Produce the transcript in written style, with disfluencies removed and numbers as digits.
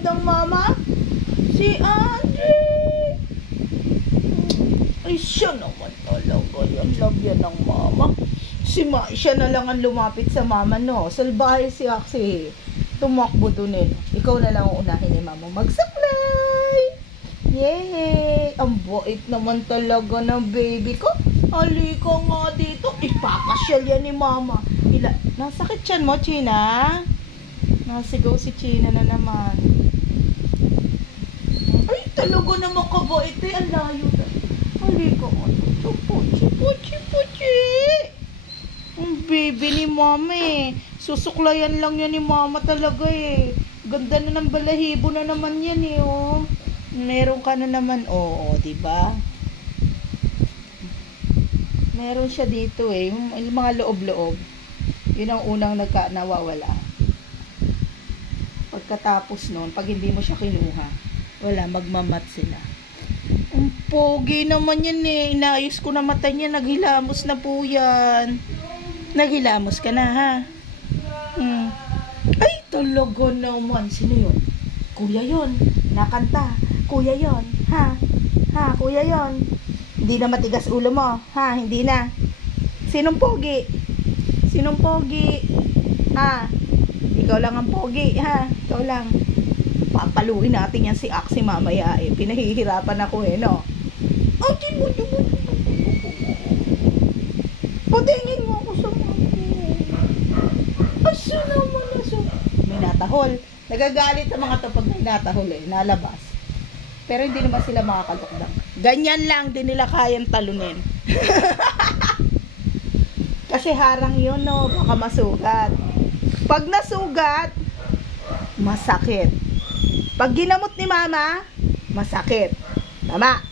ng mama? Si Andre! Ay, siya naman talaga. Yan love yan ng mama. Siya na lang ang lumapit sa mama, no? Salbahe si Axie. Tumakbo dun eh. Ikaw na lang ang unahin ni mama magsaklay. Yay! Ang bait naman talaga ng baby ko. Halika nga dito. Ipapasyal yan ni mama. Nasakit yan mo, China? Nasigaw si China na naman. Ay, talaga naman kabait eh. Ang layo na. Halika nga dito. Puchi, puchi, puchi. Ang baby ni mama eh. Susuklayan lang yan ni mama talaga eh. Ganda na ng balahibo na naman yan eh, oh. Meron ka na naman, oo, diba? Meron siya dito eh. Yung mga loob-loob. Yun ang unang nawawala. Pagkatapos nun, pag hindi mo siya kinuha, wala, magmamat sila. Ang pogi naman yan eh. Inayos ko na mata niya. Naghilamos na po yan. Naghilamos ka na, ha? Ay, talaga naman. Sino yun? Kuya yun. Nakanta. Kuya yun. Ha? Ha, kuya yun. Hindi na matigas ulo mo. Ha? Hindi na. Sinong pogi? Sinong pogi? Ha? Ikaw lang ang pogi, ha? Ikaw lang. Papaluin natin yan si Axie mamaya eh. Pinahihirapan ako eh, no? Ate mo. Patingin mo ako sa mga. Aso naman, aso. May natahol. Nagagalit ang mga to pag may natahol eh. Nalabas. Pero hindi naman sila makakalukdang. Ganyan lang din nila kayang talunin. Kasi harang yun, no? Baka masugat. Pag nasugat, masakit. Pag ginamot ni mama, masakit. Tama.